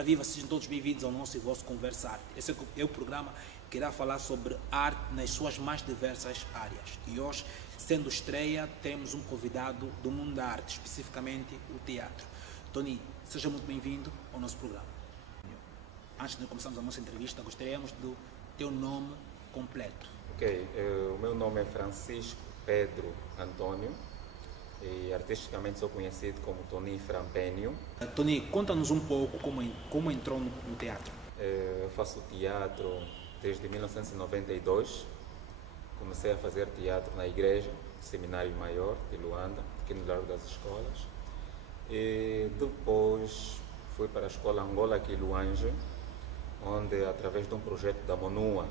Ora viva, sejam todos bem-vindos ao nosso e vosso Conversar. Esse é o programa que irá falar sobre arte nas suas mais diversas áreas. E hoje, sendo estreia, temos um convidado do mundo da arte, especificamente o teatro. Tony, seja muito bem-vindo ao nosso programa. Antes de começarmos a nossa entrevista, gostaríamos do teu nome completo. Ok, o meu nome é Francisco Pedro Antônio e artisticamente sou conhecido como Tony Frampênio. Tony, conta-nos um pouco como entrou no teatro. Eu faço teatro desde 1992. Comecei a fazer teatro na igreja, Seminário Maior de Luanda, aqui no Largo das Escolas. E depois fui para a Escola Angola aqui em Luange, onde através de um projeto da MONUA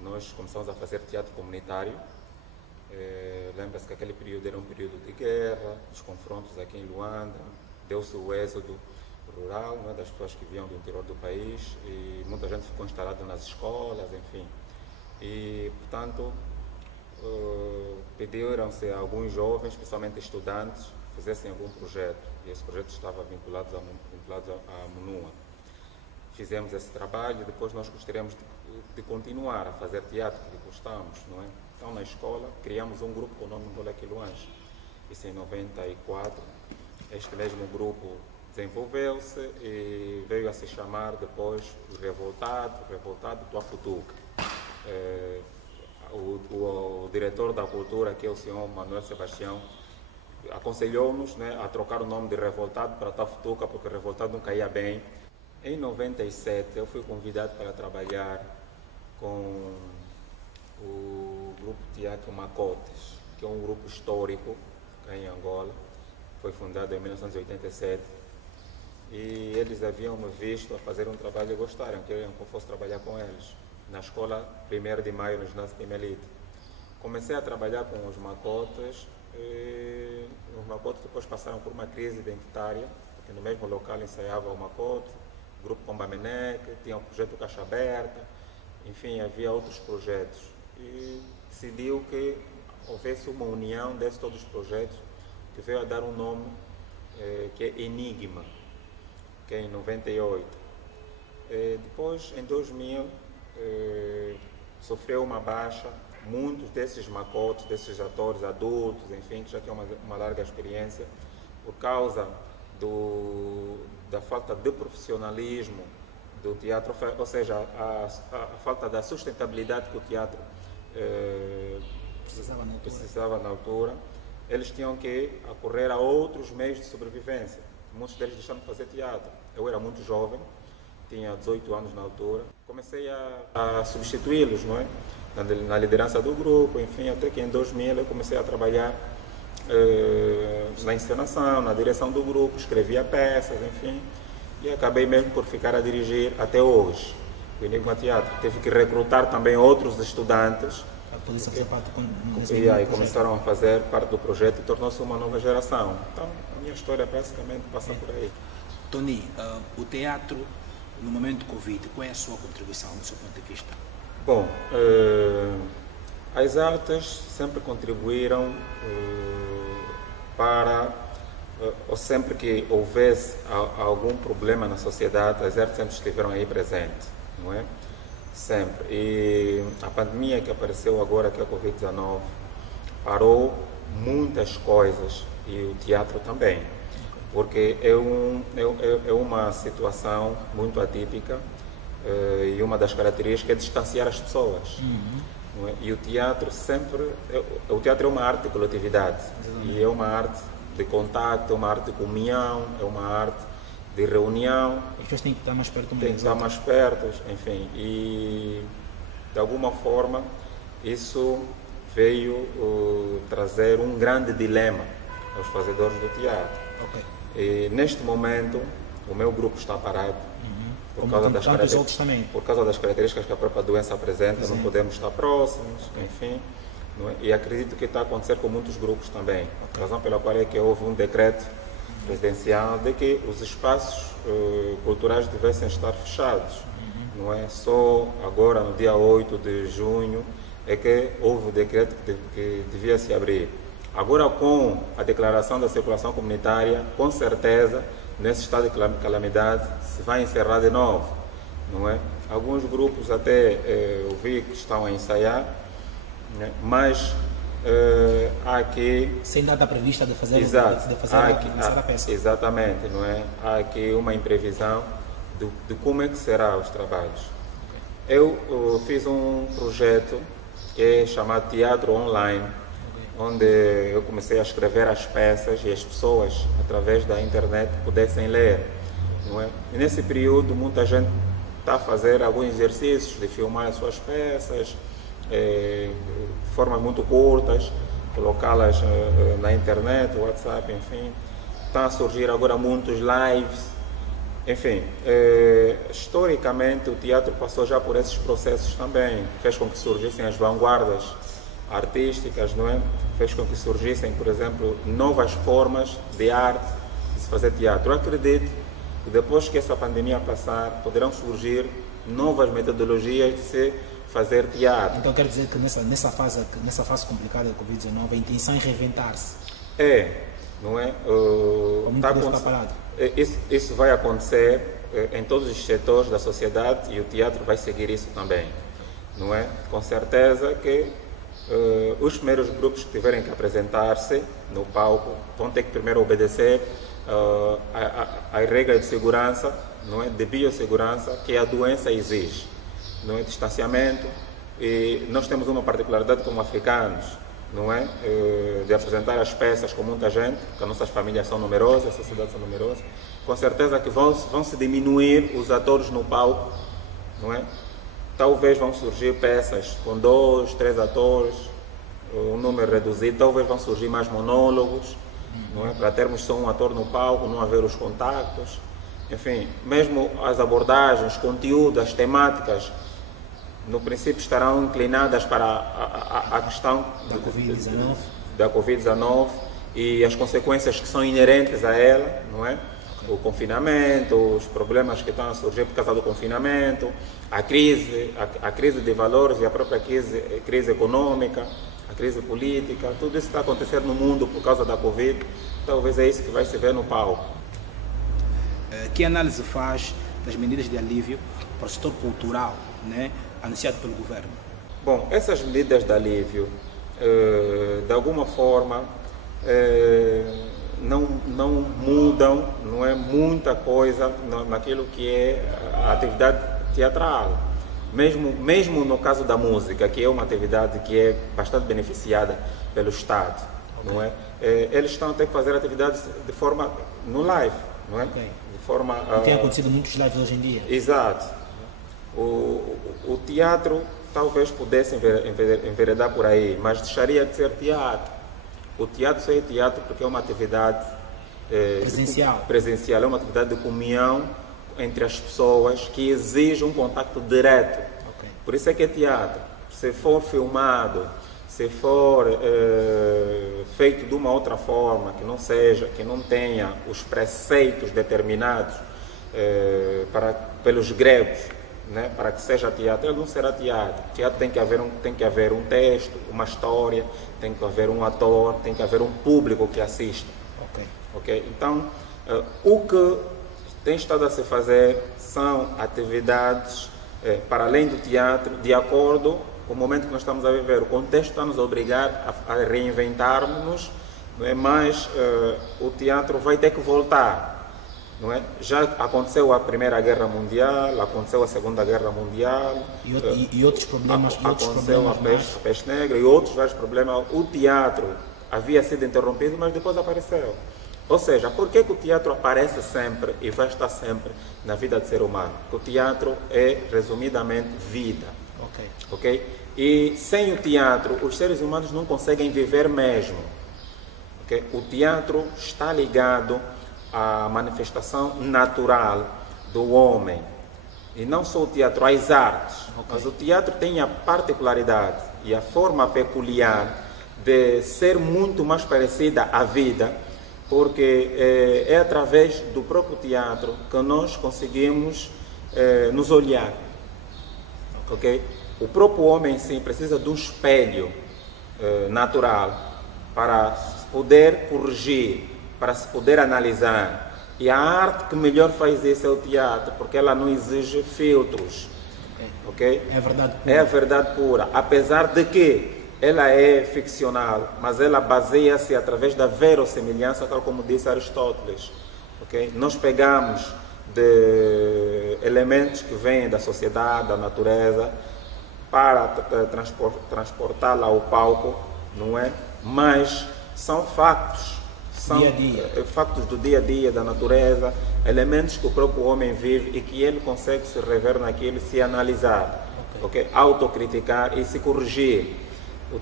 nós começamos a fazer teatro comunitário. Lembra-se que aquele período era um período de guerra, dos confrontos aqui em Luanda, deu-se o êxodo rural, né, das pessoas que vinham do interior do país e muita gente ficou instalada nas escolas, enfim. E, portanto, pediram-se a alguns jovens, especialmente estudantes, que fizessem algum projeto, e esse projeto estava vinculado à MONUA. Fizemos esse trabalho e depois nós gostaríamos de continuar a fazer teatro, que gostamos, não é? Então, na escola, criamos um grupo com o nome Angola aqui Luange. Isso em 94. Este mesmo grupo desenvolveu-se e veio a se chamar depois o Revoltado Tuafutuca. O diretor da cultura, que é o senhor Manuel Sebastião, aconselhou-nos, né, a trocar o nome de Revoltado para Tuafutuca, porque Revoltado não caía bem. Em 97, eu fui convidado para trabalhar com o grupo Teatro Macotes, que é um grupo histórico cá em Angola. Foi fundado em 1987 e eles haviam me visto a fazer um trabalho e gostaram, queriam que eu fosse trabalhar com eles na escola 1º de Maio, no ginásio Pimelite. Comecei a trabalhar com os Macotes e os Macotes depois passaram por uma crise identitária, porque no mesmo local ensaiava o Macote, o grupo Combameneque, tinha o projeto Caixa Aberta, enfim, havia outros projetos. E decidiu que houvesse uma união desses todos os projetos, que veio a dar um nome que é Enigma, que é em 98. Depois, em 2000, sofreu uma baixa. Muitos desses macotes, desses atores adultos, enfim, que já tinham uma larga experiência, por causa da falta de profissionalismo do teatro, ou seja, a falta da sustentabilidade que o teatro precisava na altura, eles tinham que acorrer a outros meios de sobrevivência. Muitos deles deixaram de fazer teatro. Eu era muito jovem, tinha 18 anos na altura. Comecei a substituí-los, não é? Na liderança do grupo, enfim, até que em 2000 eu comecei a trabalhar na encenação, na direção do grupo, escrevia peças, enfim, e acabei mesmo por ficar a dirigir até hoje. O Enigma Teatro teve que recrutar também outros estudantes e aí começaram a fazer parte do projeto e tornou-se uma nova geração. Então, a minha história basicamente passa por aí. Tony, o teatro no momento do Covid, qual é a sua contribuição do seu ponto de vista? Bom, as artes sempre contribuíram para, ou sempre que houvesse algum problema na sociedade, as artes sempre estiveram aí presentes, não é? Sempre. E a pandemia que apareceu agora, que é a Covid-19, parou muitas coisas e o teatro também, porque é uma situação muito atípica e uma das características é distanciar as pessoas. Não é? E o teatro é uma arte de coletividade. Exatamente. E é uma arte de contato, é uma arte de comunhão, é uma arte de reunião. As pessoas têm que estar mais perto do Tem que estar mais perto, enfim. E de alguma forma isso veio trazer um grande dilema aos fazedores do teatro. Okay. E neste momento o meu grupo está parado. Por causa das características que a própria doença apresenta, não podemos estar próximos, enfim. Não é? E acredito que está a acontecer com muitos grupos também. A razão pela qual é que houve um decreto presidencial de que os espaços culturais devessem estar fechados. Não é só agora, no dia 8 de junho, é que houve o decreto que devia se abrir. Agora, com a declaração da circulação comunitária, com certeza nesse estado de calamidade, se vai encerrar de novo, não é? Alguns grupos até eu vi que estão a ensaiar, né? Mas há aqui... Sem data prevista de fazer, Exato. lançar a peça. Exatamente, não é? Há aqui uma imprevisão de como é que serão os trabalhos. Eu fiz um projeto que é chamado Teatro Online, onde eu comecei a escrever as peças e as pessoas, através da internet, pudessem ler, não é? E nesse período, muita gente está a fazer alguns exercícios de filmar as suas peças, de formas muito curtas, colocá-las na internet, WhatsApp, enfim. Estão a surgir agora muitos lives. Enfim, historicamente o teatro passou já por esses processos também. Fez com que surgissem as vanguardas artísticas, não é? Fez com que surgissem, por exemplo, novas formas de arte, de se fazer teatro. Eu acredito que depois que essa pandemia passar, poderão surgir novas metodologias de se fazer teatro. Então quer dizer que nessa fase complicada da Covid-19, a intenção é reinventar-se. Não é? Isso vai acontecer em todos os setores da sociedade e o teatro vai seguir isso também, não é? Com certeza que os primeiros grupos que tiverem que apresentar-se no palco vão ter que primeiro obedecer a regras de segurança, não é? De biossegurança que a doença exige, não é? Distanciamento. E nós temos uma particularidade como africanos, não é? De apresentar as peças com muita gente, porque as nossas famílias são numerosas, as sociedades são numerosas. Com certeza que vão se diminuir os atores no palco, não é? Talvez vão surgir peças com 2, 3 atores, um número reduzido, talvez vão surgir mais monólogos, não é? Para termos só um ator no palco, não haver os contactos. Enfim, mesmo as abordagens, conteúdo, as temáticas, no princípio estarão inclinadas para a questão da Covid-19 e as consequências que são inerentes a ela, não é? O confinamento, os problemas que estão a surgir por causa do confinamento, a crise de valores e a própria crise econômica, a crise política, tudo isso está acontecendo no mundo por causa da Covid. Talvez é isso que vai se ver no palco. Que análise faz das medidas de alívio para o setor cultural, né, anunciado pelo governo? Bom, essas medidas de alívio, de alguma forma, não mudam, não é muita coisa naquilo que é a atividade teatral. Mesmo no caso da música, que é uma atividade que é bastante beneficiada pelo Estado, não é? Eles estão a ter que fazer atividades de forma no live, não é? De forma, e tem acontecido muitos lives hoje em dia. Exato. O teatro talvez pudesse enveredar por aí, mas deixaria de ser teatro. O teatro só é teatro porque é uma atividade presencial, é uma atividade de comunhão entre as pessoas que exige um contato direto. Por isso é que é teatro. Se for filmado, se for feito de uma outra forma, que não tenha os preceitos determinados pelos gregos, né, para que seja teatro, ele não será teatro. Teatro tem que haver um texto, uma história, tem que haver um ator, tem que haver um público que assista. Okay? Então, o que tem estado a se fazer são atividades para além do teatro, de acordo com o momento que nós estamos a viver. O contexto está nos a obrigar a reinventarmos-nos, não é? Mas o teatro vai ter que voltar. Não é? Já aconteceu a Primeira Guerra Mundial, aconteceu a Segunda Guerra Mundial e outros problemas. Aconteceu a peste negra e outros vários problemas. O teatro havia sido interrompido, mas depois apareceu. Ou seja, por que o teatro aparece sempre e vai estar sempre na vida do ser humano? Porque o teatro é, resumidamente, vida. Okay? E sem o teatro, os seres humanos não conseguem viver mesmo. Okay? O teatro está ligado a manifestação natural do homem. E não só o teatro, as artes. Mas o teatro tem a particularidade e a forma peculiar de ser muito mais parecida à vida, porque é através do próprio teatro que nós conseguimos nos olhar. Okay? O próprio homem, sim, precisa de um espelho natural para poder corrigir, para se poder analisar, E a arte que melhor faz isso é o teatro, porque ela não exige filtros. Okay? É a verdade pura. É a verdade pura. Apesar de que ela é ficcional, mas ela baseia-se através da verossimilhança, tal como disse Aristóteles. Okay? Nós pegamos de elementos que vêm da sociedade, da natureza, para transportá-la ao palco, não é? Mas são factos, são dia a dia. Factos do dia a dia, da natureza, elementos que o próprio homem vive e que ele consegue se rever naquilo, se analisar, okay? Autocriticar e se corrigir.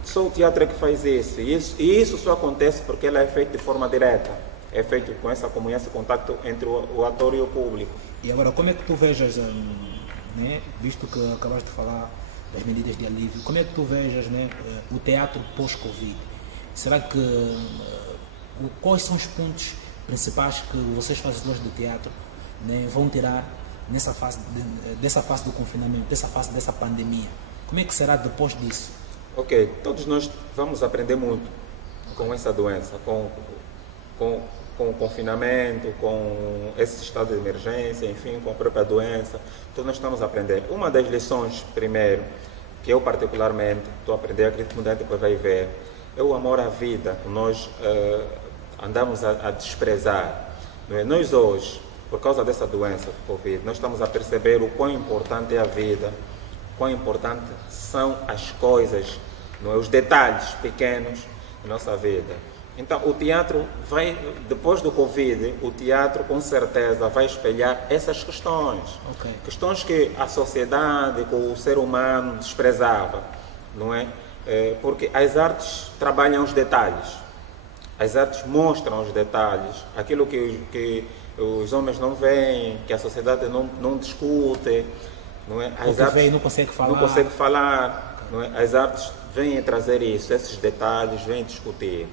Só o teatro é que faz isso. E isso só acontece porque ele é feito de forma direta. É feito com essa comunhão, esse contato entre o ator e o público. E agora, como é que tu vejas, né, visto que acabaste de falar das medidas de alívio, como é que tu vejas, né, o teatro pós-Covid? Será que quais são os pontos principais que vocês fazedores do teatro, né, vão tirar dessa fase do confinamento, dessa pandemia? Como é que será depois disso? Ok, todos nós vamos aprender muito com essa doença, com o confinamento, com esse estado de emergência, enfim, com a própria doença. Todos nós estamos a aprender. Uma das lições, primeiro, que eu particularmente estou a aprender, acredito que muita gente depois vai ver, é o amor à vida, que nós andamos a desprezar. Não é? Nós hoje, por causa dessa doença do Covid, nós estamos a perceber o quão importante é a vida, quão importante são as coisas, não é? Os detalhes pequenos da nossa vida. Então, o teatro vai, depois do Covid, o teatro com certeza vai espelhar essas questões. Okay. Questões que a sociedade, que o ser humano desprezava, não é? Porque as artes trabalham os detalhes. As artes mostram os detalhes, aquilo que os homens não veem, que a sociedade não discute. Não é? As artes vem, não consegue falar. Não consegue falar. Okay. Não é? As artes vêm trazer isso, esses detalhes, vêm discutir.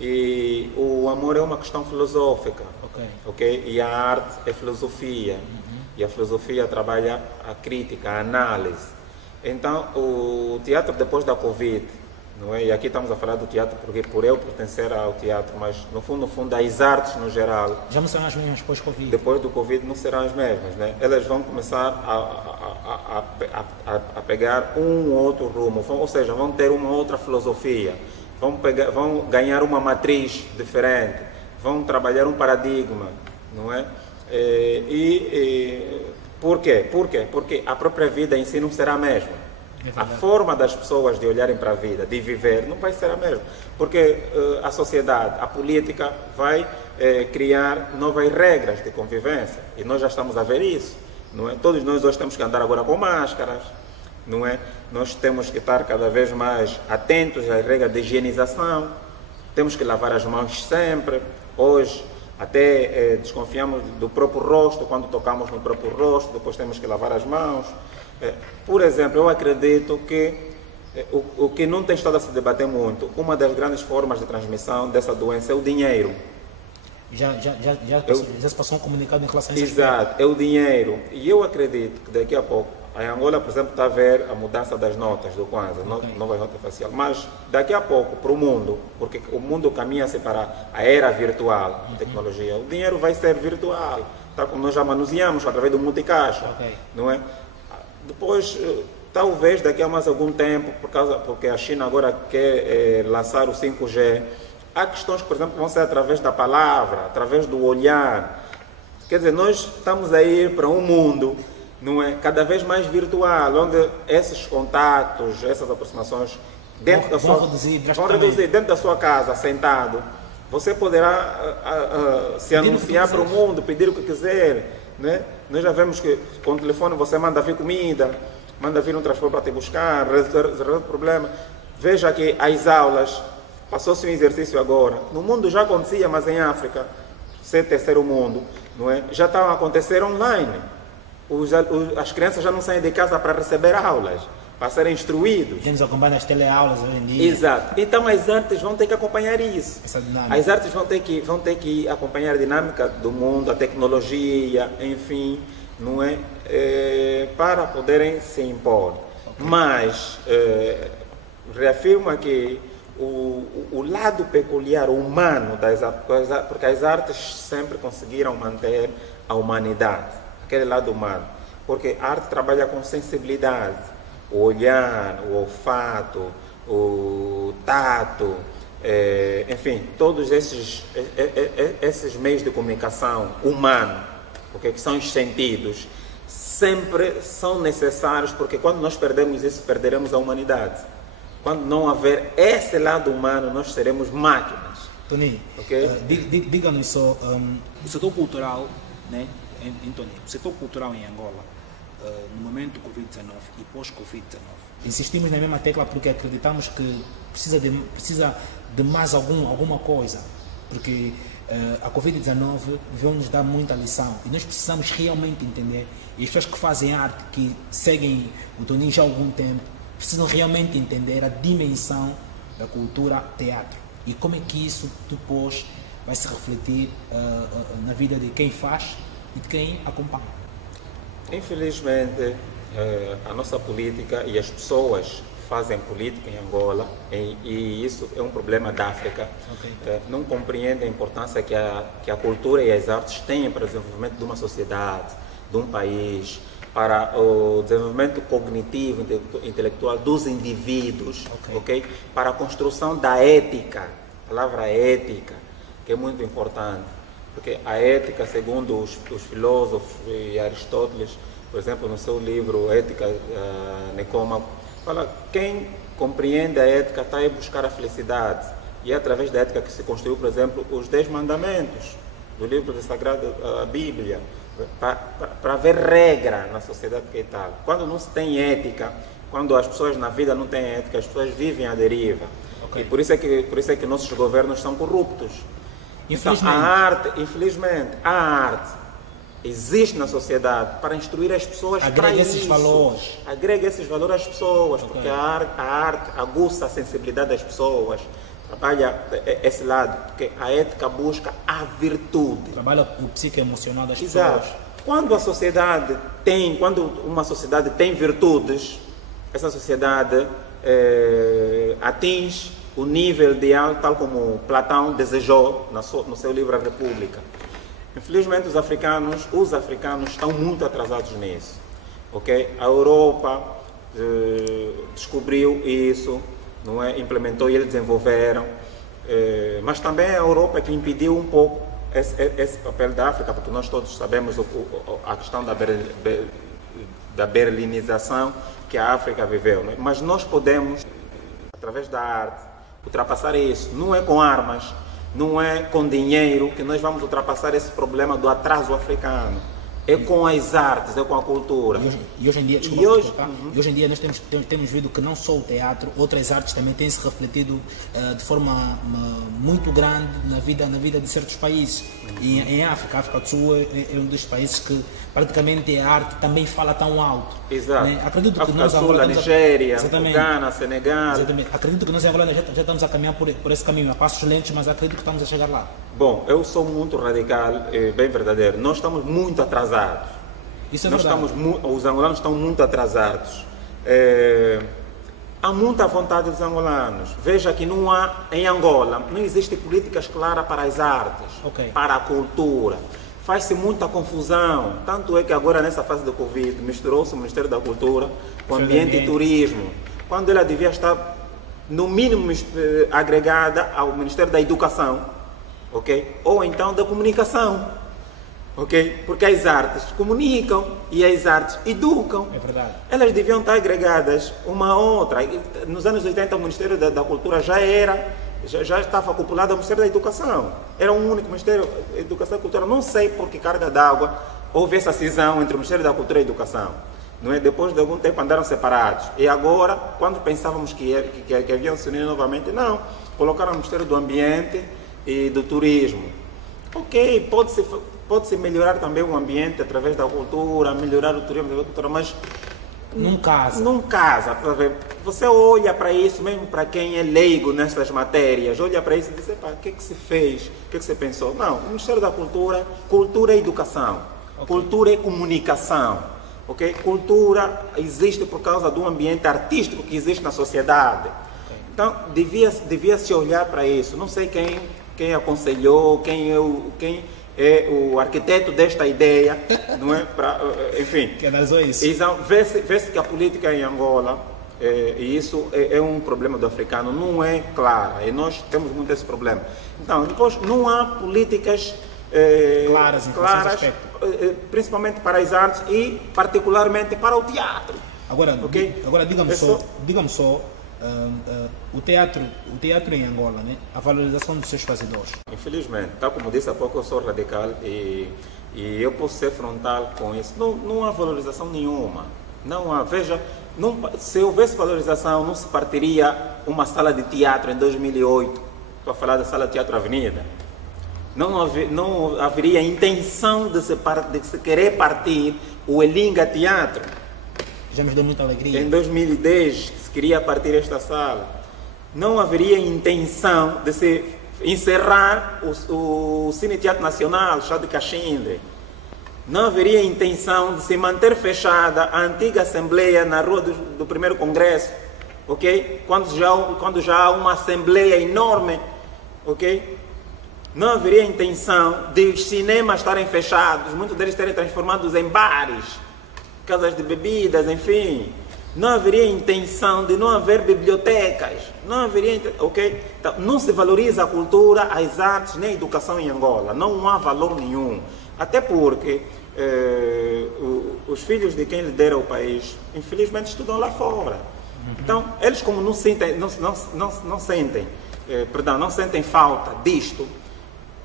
E o amor é uma questão filosófica, okay? E a arte é filosofia. E a filosofia trabalha a crítica, a análise. Então, o teatro depois da Covid, não é? E aqui estamos a falar do teatro porque por eu pertencer ao teatro, mas no fundo as artes no geral... Já não serão as mesmas depois do Covid? Depois do Covid não serão as mesmas, né? Elas vão começar a pegar um outro rumo, ou seja, vão ter uma outra filosofia. Vão ganhar uma matriz diferente, vão trabalhar um paradigma, não é? Por quê? Porque a própria vida em si não será a mesma. A forma das pessoas de olharem para a vida, de viver, não vai ser a mesma. Porque a sociedade, a política vai criar novas regras de convivência. E nós já estamos a ver isso, não é? Todos nós hoje temos que andar agora com máscaras, não é? Nós temos que estar cada vez mais atentos às regras de higienização, temos que lavar as mãos sempre. Hoje até desconfiamos do próprio rosto, quando tocamos no próprio rosto, depois temos que lavar as mãos. Por exemplo, eu acredito que o que não tem estado a se debater muito, uma das grandes formas de transmissão dessa doença é o dinheiro. Já se passou um comunicado em relação a isso? Exato, é o dinheiro. E eu acredito que daqui a pouco, a Angola, por exemplo, está a ver a mudança das notas do Kwanza, nova nota facial. Mas daqui a pouco, para o mundo, porque o mundo caminha-se para a era virtual, tecnologia, o dinheiro vai ser virtual, tal como nós já manuseamos através do multicaixa, não é? Depois, talvez daqui a mais algum tempo, porque a China agora quer lançar o 5G, há questões que, por exemplo, vão ser através da palavra, através do olhar. Quer dizer, nós estamos a ir para um mundo, não é, cada vez mais virtual, onde esses contatos, essas aproximações vão reduzir dentro da sua casa, sentado. Você poderá se anunciar para o mundo, pedir o que quiser, né? Nós já vemos que com o telefone você manda vir comida, manda vir um transporte para te buscar, resolve o problema. Veja que as aulas, passou-se um exercício agora, no mundo já acontecia, mas em África, ser terceiro mundo, não é? Já estão a acontecer online. As crianças já não saem de casa para receber aulas, para serem instruídos. Temos acompanhar as teleaulas hoje em dia. Exato. Então as artes vão ter que acompanhar isso. As artes vão ter que acompanhar a dinâmica do mundo, a tecnologia, enfim, não é? Para poderem se impor. Mas reafirmo aqui o lado peculiar, humano das artes, porque as artes sempre conseguiram manter a humanidade, aquele lado humano, porque a arte trabalha com sensibilidade, o olhar, o olfato, o tato, enfim, todos esses meios de comunicação humano, porque que são os sentidos, sempre são necessários, porque quando nós perdemos isso, perderemos a humanidade. Quando não houver esse lado humano, nós seremos máquinas. Tony, okay? Diga-nos só, o setor cultural, né, Tony, o setor cultural em Angola, no momento do Covid-19 e pós-Covid-19, insistimos na mesma tecla porque acreditamos que precisa de mais alguma coisa, porque a Covid-19 veio-nos dar muita lição e nós precisamos realmente entender, e as pessoas que fazem arte, que seguem o Toninho já há algum tempo, precisam realmente entender a dimensão da cultura teatro e como é que isso depois vai se refletir na vida de quem faz e de quem acompanha. Infelizmente, a nossa política e as pessoas fazem política em Angola, e isso é um problema da África, okay. Não compreendem a importância que a cultura e as artes têm para o desenvolvimento de uma sociedade, de um país, para o desenvolvimento cognitivo, intelectual dos indivíduos, okay. Okay? Para a construção da ética, a palavra ética, que é muito importante, porque a ética, segundo os filósofos e Aristóteles, por exemplo, no seu livro Ética Nicômaco, fala quem compreende a ética está a buscar a felicidade. E é através da ética que se construiu, por exemplo, os 10 mandamentos do livro da Sagrada Bíblia, para haver regra na sociedade que é tal. Quando não se tem ética, quando as pessoas na vida não têm ética, as pessoas vivem à deriva. Okay. E por isso é que nossos governos são corruptos. Infelizmente. Então, a arte existe na sociedade para instruir as pessoas. Agrega esses valores. Agrega esses valores às pessoas, okay. Porque a arte aguça a sensibilidade das pessoas, trabalha esse lado, porque a ética busca a virtude. Trabalha o psicoemocional das Exato. Pessoas. Quando uma sociedade tem virtudes, essa sociedade atinge o nível ideal, tal como Platão desejou no seu livro A República. Infelizmente, os africanos estão muito atrasados nisso. Okay? A Europa descobriu isso, não é? Implementou e eles desenvolveram, mas também a Europa que impediu um pouco esse papel da África, porque nós todos sabemos a questão da berlinização que a África viveu. Não é? Mas nós podemos, através da arte, ultrapassar isso. Não é com armas, não é com dinheiro que nós vamos ultrapassar esse problema do atraso africano. É com as artes, é com a cultura. E hoje em dia, hoje em dia nós temos visto que não só o teatro, outras artes também têm se refletido de forma muito grande na vida de certos países. E em África, a África do Sul é um dos países que praticamente a arte também fala tão alto. Exato. Né? Acredito que África do Sul, a Nigéria, o Ghana, Senegal. Exatamente. Acredito que nós em Angola já estamos a caminhar por esse caminho, a passos lentos, mas acredito que estamos a chegar lá. Bom, eu sou muito radical, bem verdadeiro. Nós estamos muito atrasados. Isso é verdade. Os angolanos estão muito atrasados. Há muita vontade dos angolanos. Veja que em Angola não existe políticas claras para as artes, okay. Para a cultura. Faz-se muita confusão. Tanto é que agora, nessa fase do Covid, misturou-se o Ministério da Cultura com o Ambiente e Turismo, quando ela devia estar, no mínimo, agregada ao Ministério da Educação. Okay? Ou então da comunicação, okay? Porque as artes comunicam e as artes educam. É verdade. Elas deviam estar agregadas uma a outra. Nos anos 80 o Ministério da Cultura já estava acoplado ao Ministério da Educação. Era um único Ministério da Educação e Cultura. Não sei por que carga d'água houve essa cisão entre o Ministério da Cultura e da Educação. Não é? Depois de algum tempo andaram separados. E agora, quando pensávamos que haviam se unir novamente, não. Colocaram o Ministério do Ambiente e do Turismo. Ok, pode-se melhorar também o ambiente através da cultura, melhorar o turismo da cultura, mas não casa. Não casa. Você olha para isso, mesmo para quem é leigo nestas matérias, olha para isso e diz, o que se fez? O que se pensou? Não, o Ministério da Cultura, cultura é educação, okay. Cultura é comunicação. Okay? Cultura existe por causa do ambiente artístico que existe na sociedade. Então, devia-se olhar para isso. Não sei quem aconselhou, quem é o arquiteto desta ideia, não é? Enfim. Que analisou isso. Então, vê-se que a política em Angola, e isso é um problema do africano, não é clara. E nós temos muito esse problema. Então, depois, não há políticas claras principalmente para as artes e particularmente para o teatro. Agora, okay? Agora digam-me só o teatro em Angola, né? A valorização dos seus fazedores. Infelizmente, tal como disse há pouco, eu sou radical e eu posso ser frontal com isso. Não há valorização nenhuma. Não há. Veja, se houvesse valorização, não se partiria uma sala de teatro em 2008. Estou a falar da sala de teatro Avenida. Não haveria intenção de se querer partir o Elinga Teatro. Já me deu muita alegria. Em 2010 se queria partir esta sala. Não haveria intenção de se encerrar o Cine Teatro Nacional, Chá de Caxinde. Não haveria intenção de se manter fechada a antiga Assembleia na rua do primeiro Congresso, ok? Quando já há uma Assembleia enorme, ok? Não haveria intenção de os cinemas estarem fechados, muitos deles terem transformados em bares, casas de bebidas, enfim. Não haveria intenção de não haver bibliotecas, não haveria, ok? Então, não se valoriza a cultura, as artes, nem a educação em Angola, não há valor nenhum. Até porque os filhos de quem lidera o país, infelizmente, estudam lá fora. Então, eles como não sentem falta disto,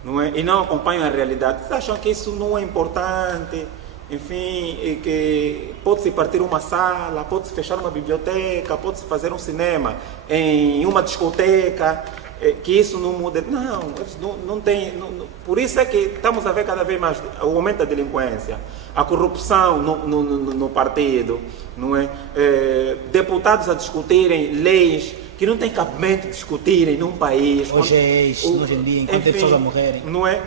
não é? E não acompanham a realidade, eles acham que isso não é importante, enfim, e que pode-se partir uma sala, pode-se fechar uma biblioteca, pode-se fazer um cinema em uma discoteca, que isso não muda. Não tem. Por isso é que estamos a ver cada vez mais o aumento da delinquência, a corrupção no partido, não é? Deputados a discutirem leis que não tem cabimento discutirem num país. Hoje em dia, enquanto tem pessoas a morrerem. Não é?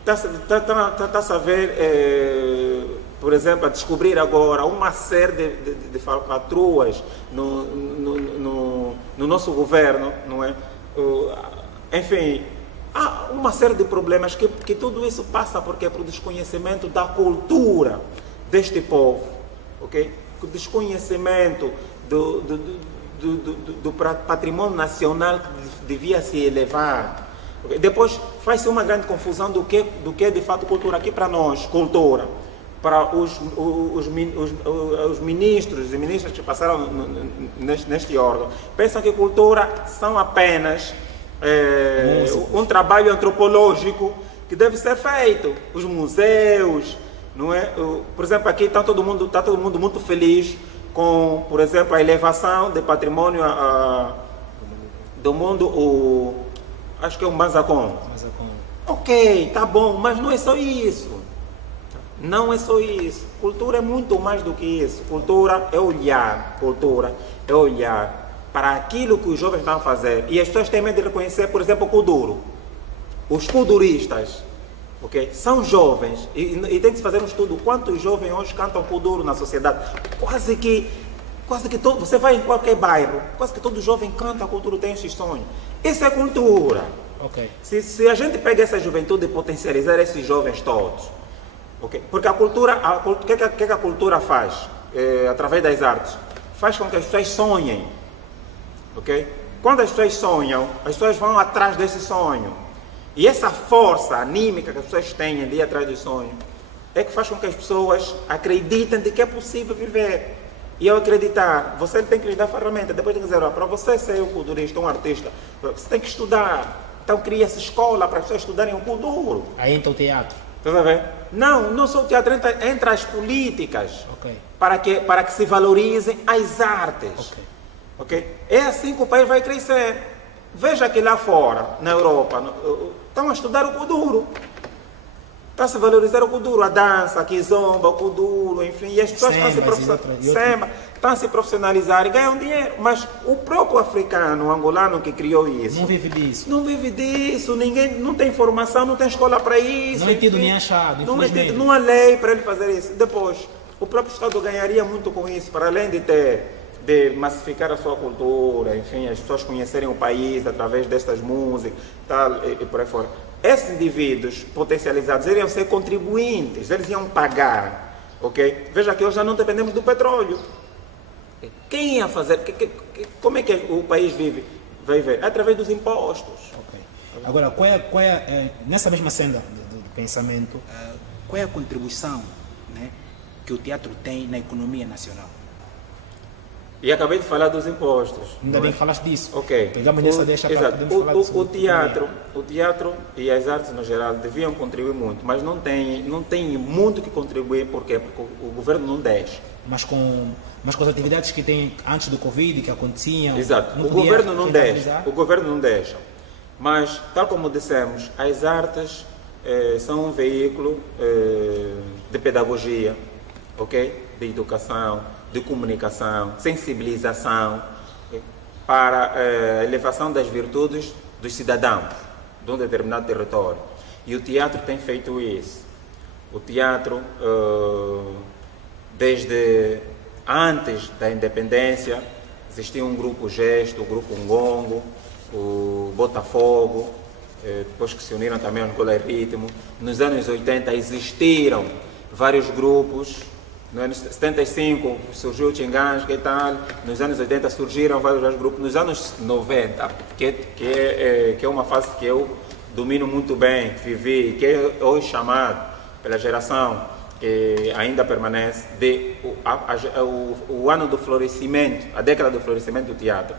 Está-se a ver, por exemplo, a descobrir agora uma série de falcatruas no nosso governo, não é? Enfim, há uma série de problemas que tudo isso passa porque é por desconhecimento da cultura deste povo, ok? O desconhecimento do patrimônio nacional que devia se elevar. Depois faz-se uma grande confusão do que é de fato cultura. Aqui para nós, cultura, para os ministros e ministras que passaram neste órgão, pensam que cultura são apenas um trabalho antropológico que deve ser feito. Os museus, não é? Por exemplo, aqui está todo mundo muito feliz com, por exemplo, a elevação de patrimônio do mundo, acho que é o Mazzacon. Ok, tá bom, mas não é só isso. Não é só isso. Cultura é muito mais do que isso. Cultura é olhar para aquilo que os jovens estão a fazer. E as pessoas têm medo de reconhecer, por exemplo, o Kuduro. Os kuduristas, ok? São jovens. E tem que se fazer um estudo. Quantos jovens hoje cantam Kuduro na sociedade? Quase que todo, você vai em qualquer bairro, quase que todo jovem canta Kuduro, tem esse sonho. Isso é cultura. Okay. Se a gente pega essa juventude e potencializar esses jovens todos, okay? Porque o que a cultura faz? Através das artes, faz com que as pessoas sonhem. Okay? Quando as pessoas sonham, as pessoas vão atrás desse sonho. E essa força anímica que as pessoas têm de ir atrás do sonho é que faz com que as pessoas acreditem de que é possível viver. E ao acreditar, você tem que lhe dar ferramenta. Depois tem que dizer, para você ser um culturista, um artista, você tem que estudar. Então cria-se escola para as pessoas estudarem o Kuduro. Aí entra o teatro. Está a ver? Não só o teatro, entra as políticas. Okay. Para que se valorizem as artes. Okay? É assim que o país vai crescer. Veja que lá fora, na Europa, estão a estudar o Kuduro. Está a se valorizar o Kuduro, a dança, a kizomba, o Kuduro, enfim. E as pessoas estão a se profissionalizar e ganham dinheiro. Mas o próprio africano, o angolano que criou isso... Não vive disso. Não vive disso. Ninguém não tem formação, não tem escola para isso. Não é tido nem achado, infelizmente. Não há lei para ele fazer isso. Depois, o próprio Estado ganharia muito com isso, para além de ter de massificar a sua cultura, enfim, as pessoas conhecerem o país através destas músicas, tal, e por aí fora. Esses indivíduos potencializados, eles iam ser contribuintes, eles iam pagar, ok? Veja que hoje já não dependemos do petróleo. Quem ia fazer, como é que o país vai viver? Através dos impostos. Okay. Agora, qual é nessa mesma senda do pensamento, qual é a contribuição, né, que o teatro tem na economia nacional? E acabei de falar dos impostos. Ainda bem que falaste disso. Ok. Pegamos nessa deixa para podermos falar disso. O teatro e as artes no geral deviam contribuir muito, mas não tem muito que contribuir. Por quê? Porque o governo não deixa. Mas com as atividades que tem antes do Covid, que aconteciam... Exato. O governo não deixa. O governo não deixa. Mas, tal como dissemos, as artes são um veículo de pedagogia, ok? De educação, de comunicação, sensibilização, para a elevação das virtudes dos cidadãos de um determinado território. E o teatro tem feito isso. O teatro, desde antes da independência, existia um grupo Gesto, o grupo Ngongo, o Botafogo, depois que se uniram também ao Angola Ritmo. Nos anos 80 existiram vários grupos. Nos anos 75 surgiu o Chingange e tal, nos anos 80 surgiram vários grupos, nos anos 90, que é uma fase que eu domino muito bem, que vivi, que é hoje chamado pela geração que ainda permanece, o ano do florescimento, a década do florescimento do teatro.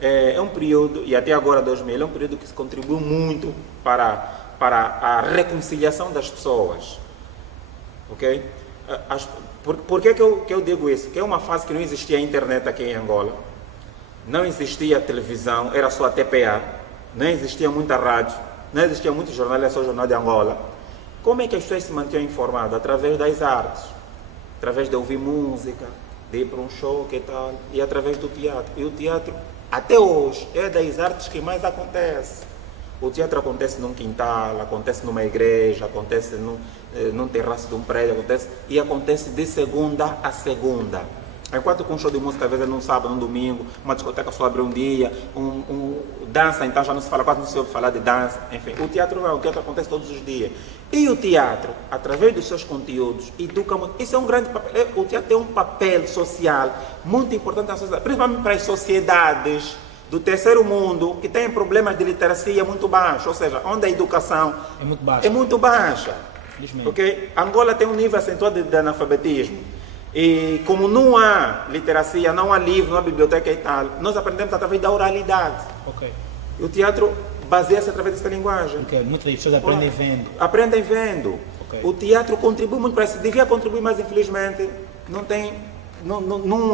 É um período, e até agora 2000, é um período que se contribuiu muito para a reconciliação das pessoas, ok? Por que eu digo isso? Que é uma fase que não existia internet aqui em Angola, não existia televisão, era só a TPA, não existia muita rádio, não existia muito jornal, era só o Jornal de Angola. Como é que as pessoas se mantinham informadas? Através das artes, através de ouvir música, de ir para um show e tal, e através do teatro. E o teatro, até hoje, é das artes que mais acontece. O teatro acontece num quintal, acontece numa igreja, acontece num terraço de um prédio, acontece de segunda a segunda. Enquanto com um show de música, às vezes é num sábado, num domingo, uma discoteca só abre um dia, dança, então já não se fala, quase não se ouve falar de dança, enfim. O teatro acontece todos os dias. E o teatro, através dos seus conteúdos, educa muito. Isso é um grande papel. O teatro tem um papel social muito importante na sociedade, principalmente para as sociedades do terceiro mundo, que têm problemas de literacia muito baixos, ou seja, onde a educação é muito baixa. Okay? Angola tem um nível acentuado de analfabetismo. E como não há literacia, não há livro, não há biblioteca e tal, nós aprendemos através da oralidade. Okay. E o teatro baseia-se através dessa linguagem. Okay. Muitas pessoas aprendem vendo. Aprendem vendo. Okay. O teatro contribui muito para isso. Devia contribuir, mas infelizmente não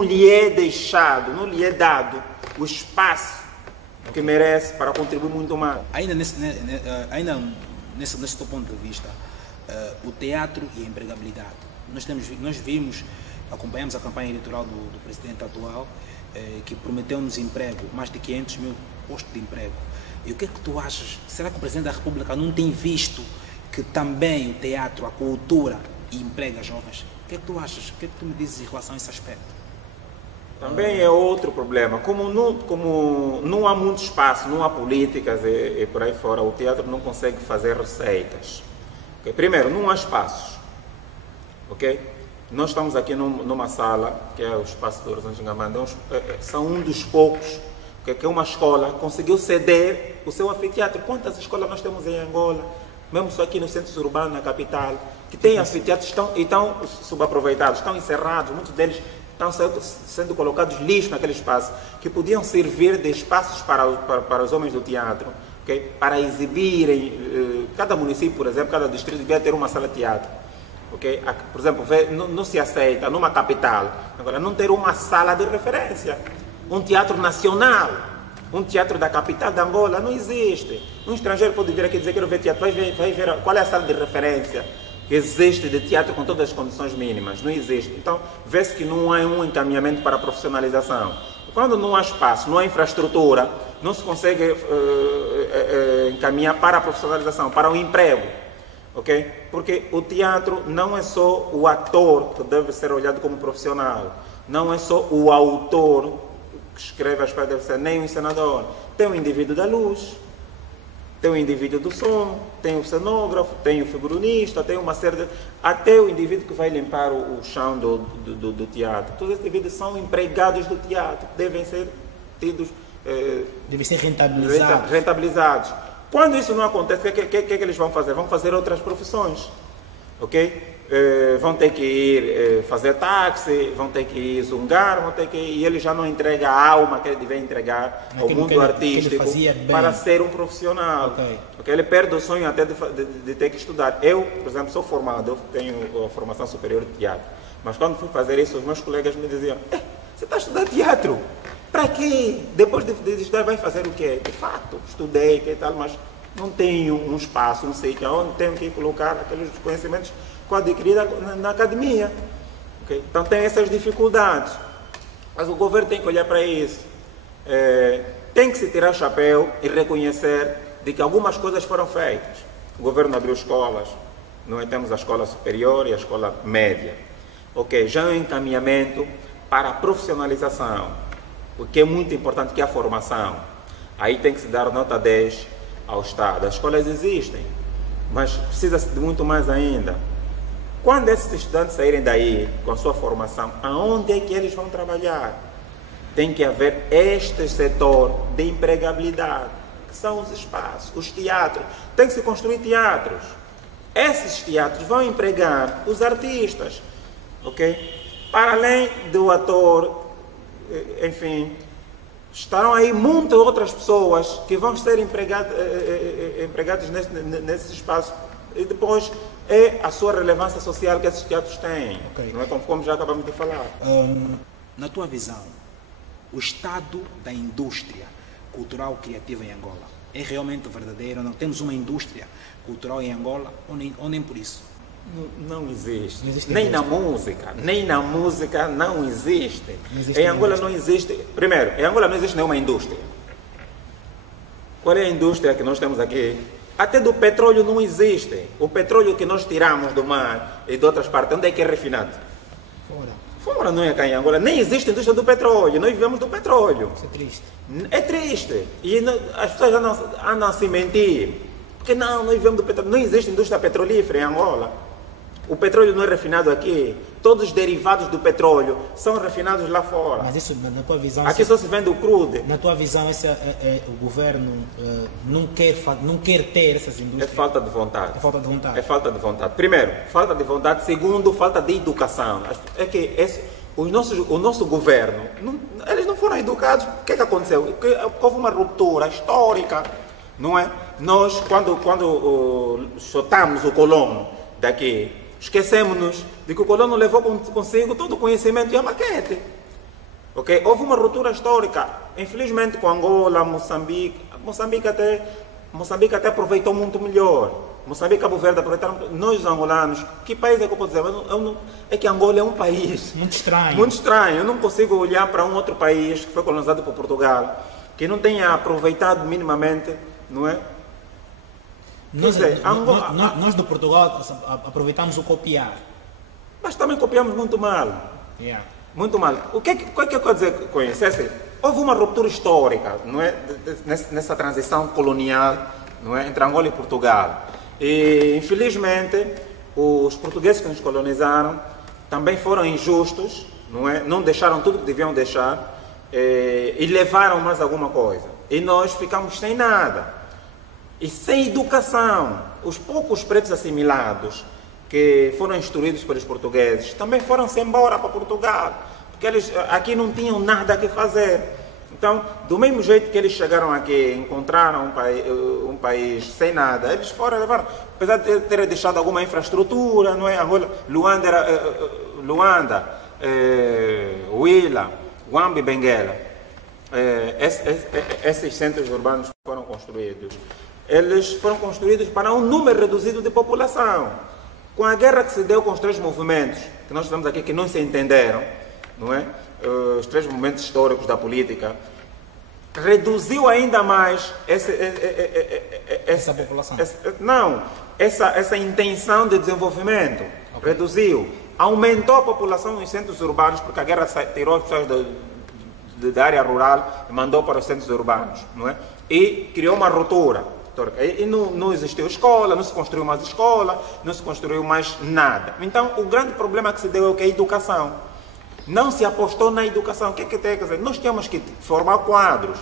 lhe é deixado, não lhe é dado o espaço que merece para contribuir muito mais. Ainda nesse teu ponto de vista, o teatro e a empregabilidade. Nós vimos, acompanhamos a campanha eleitoral do presidente atual, que prometeu-nos emprego, mais de 500 mil postos de emprego. E o que é que tu achas? Será que o presidente da República não tem visto que também o teatro, a cultura, emprega jovens? O que é que tu achas? O que é que tu me dizes em relação a esse aspecto? Também é outro problema. Como não há muito espaço, não há políticas e por aí fora, o teatro não consegue fazer receitas. Okay? Primeiro, não há espaços. Okay? Nós estamos aqui numa sala, que é o Espaço do Horizonte de Ngamanda, são um dos poucos, que é uma escola, conseguiu ceder o seu anfiteatro. Quantas escolas nós temos em Angola, mesmo só aqui no centro urbano, na capital, que têm anfiteatros e estão subaproveitados, estão encerrados, muitos deles estão sendo colocados lixo naquele espaço, que podiam servir de espaços para os homens do teatro, okay? Para exibirem, cada município, por exemplo, cada distrito devia ter uma sala de teatro. Okay? Por exemplo, não se aceita numa capital, agora não ter uma sala de referência, um teatro nacional, um teatro da capital de Angola, não existe. Um estrangeiro pode vir aqui dizer que quer ver teatro, vai ver qual é a sala de referência que existe de teatro com todas as condições mínimas, não existe. Então, vê-se que não há um encaminhamento para a profissionalização. Quando não há espaço, não há infraestrutura, não se consegue encaminhar para a profissionalização, para o emprego. ok? Porque o teatro não é só o ator que deve ser olhado como profissional, não é só o autor que escreve as peças, nem o encenador. Tem o indivíduo da luz, tem o indivíduo do som, tem o cenógrafo, tem o figurinista, tem uma série de... Até o indivíduo que vai limpar o chão do teatro. Todos esses indivíduos são empregados do teatro, devem ser tidos... devem ser rentabilizados. Rentabilizados. Quando isso não acontece, o que eles vão fazer? Vão fazer outras profissões, ok? Vão ter que ir fazer táxi, vão ter que ir zungar, e ele já não entrega a alma que ele deve entregar ao mundo artístico para ser um profissional. Okay? Ele perde o sonho até de ter que estudar. Eu, por exemplo, sou formado, eu tenho a formação superior de teatro, mas quando fui fazer isso, os meus colegas me diziam: você está estudando teatro? Para quê? Depois de estudar vai fazer o quê? De fato, estudei e tal, mas não tenho um espaço, não sei onde tenho que colocar aqueles conhecimentos que eu adquiri na academia. Okay? Então tem essas dificuldades. Mas o governo tem que olhar para isso. Tem que se tirar o chapéu e reconhecer de que algumas coisas foram feitas. O governo abriu escolas, nós temos a escola superior e a escola média. Ok, já é um encaminhamento para a profissionalização, o que é muito importante, que é a formação. Aí tem que se dar nota 10 ao Estado. As escolas existem, mas precisa-se de muito mais ainda. Quando esses estudantes saírem daí com a sua formação, aonde é que eles vão trabalhar? Tem que haver este setor de empregabilidade, que são os espaços, os teatros. Tem que se construir teatros. Esses teatros vão empregar os artistas, ok? Para além do ator, enfim, estarão aí muitas outras pessoas que vão ser empregadas nesse espaço. E depois é a sua relevância social que esses teatros têm. Okay. Não é como já acabamos de falar. Na tua visão, o estado da indústria cultural criativa em Angola é realmente verdadeiro? Não temos uma indústria cultural em Angola ou nem por isso? Não existe. Nem na música não existe. Em Angola não existe. Primeiro, em Angola não existe nenhuma indústria. Qual é a indústria que nós temos aqui? Até do petróleo não existe. O petróleo que nós tiramos do mar e de outras partes, onde é que é refinado? Fora não é cá em Angola. Nem existe indústria do petróleo. Nós vivemos do petróleo. Isso é triste. É triste. E as pessoas andam a se mentir. Porque nós vivemos do petróleo. Não existe indústria petrolífera em Angola. O petróleo não é refinado aqui. Todos os derivados do petróleo são refinados lá fora. Mas isso, na tua visão... Aqui só se vende o crudo. Na tua visão, o governo não quer ter essas indústrias? É falta de vontade. É falta de vontade. É falta de vontade. Primeiro, falta de vontade. Segundo, falta de educação. É que o nosso governo, eles não foram educados. O que aconteceu? Porque houve uma ruptura histórica, não é? Nós, quando chutamos o colono daqui, esquecemos-nos de que o colono levou consigo todo o conhecimento e a maquete. Okay? Houve uma ruptura histórica. Infelizmente, com Angola, Moçambique até aproveitou muito melhor. Moçambique e Cabo Verde aproveitaram. Nós, angolanos, que país é que eu posso dizer? É que Angola é um país muito estranho. Muito estranho. Eu não consigo olhar para um outro país que foi colonizado por Portugal, que não tenha aproveitado minimamente, não é? Nós do Portugal aproveitamos o copiar. Mas também copiamos muito mal. Yeah. Muito mal. O que é que eu quero dizer com isso? Houve uma ruptura histórica, não é? Nessa transição colonial, não é? Entre Angola e Portugal. E, infelizmente, os portugueses que nos colonizaram também foram injustos, não é? Não deixaram tudo que deviam deixar e levaram mais alguma coisa. E nós ficamos sem nada. E sem educação. Os poucos pretos assimilados que foram instruídos pelos portugueses também foram-se embora para Portugal, porque eles aqui não tinham nada que fazer. Então, do mesmo jeito que eles chegaram aqui, encontraram um país sem nada, eles foram levar, apesar de terem deixado alguma infraestrutura, não é? Angola, Luanda, Huila, Huambi e Benguela, esses centros urbanos foram construídos. Eles foram construídos para um número reduzido de população. Com a guerra que se deu com os três movimentos, que nós estamos aqui, que não se entenderam, não é? Os três movimentos históricos da política, reduziu ainda mais essa população. essa intenção de desenvolvimento. Reduziu. Aumentou a população nos centros urbanos, porque a guerra tirou as pessoas da área rural e mandou para os centros urbanos, não é? E criou uma ruptura. E não existiu escola, não se construiu mais escola, não se construiu mais nada. Então, o grande problema que se deu é o que? A educação. Não se apostou na educação. O que é que tem que dizer? Nós temos que formar quadros.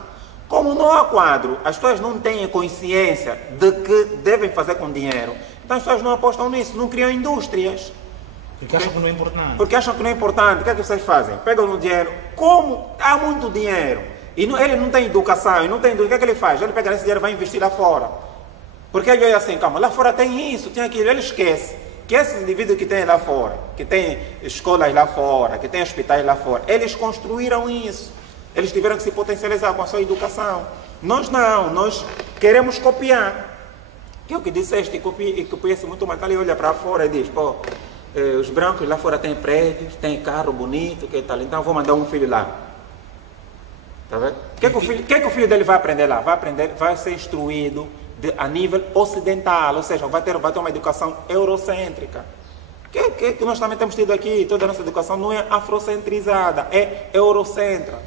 Como não há quadro, as pessoas não têm consciência de que devem fazer com dinheiro. Então, as pessoas não apostam nisso, não criam indústrias. Porque acham que não é importante. Porque acham que não é importante. O que é que vocês fazem? Pegam no dinheiro. Como há muito dinheiro e ele não tem educação, e não tem, o que é que ele faz? Ele pega esse dinheiro e vai investir lá fora. Porque ele olha assim, calma, lá fora tem isso, tem aquilo. Ele esquece que esses indivíduos que tem lá fora, que tem escolas lá fora, que tem hospitais lá fora, eles construíram isso. Eles tiveram que se potencializar com a sua educação. Nós não, nós queremos copiar. Que é o que disseste, e copia-se muito mal. Ele olha para fora e diz, pô, os brancos lá fora têm prédios, têm carro bonito, que tal, então vou mandar um filho lá. Tá vendo? O que é que o filho dele vai aprender lá? Vai aprender, vai ser instruído a nível ocidental, ou seja, vai ter uma educação eurocêntrica. Que nós também temos tido aqui, toda a nossa educação não é afrocentrizada, é eurocêntrica.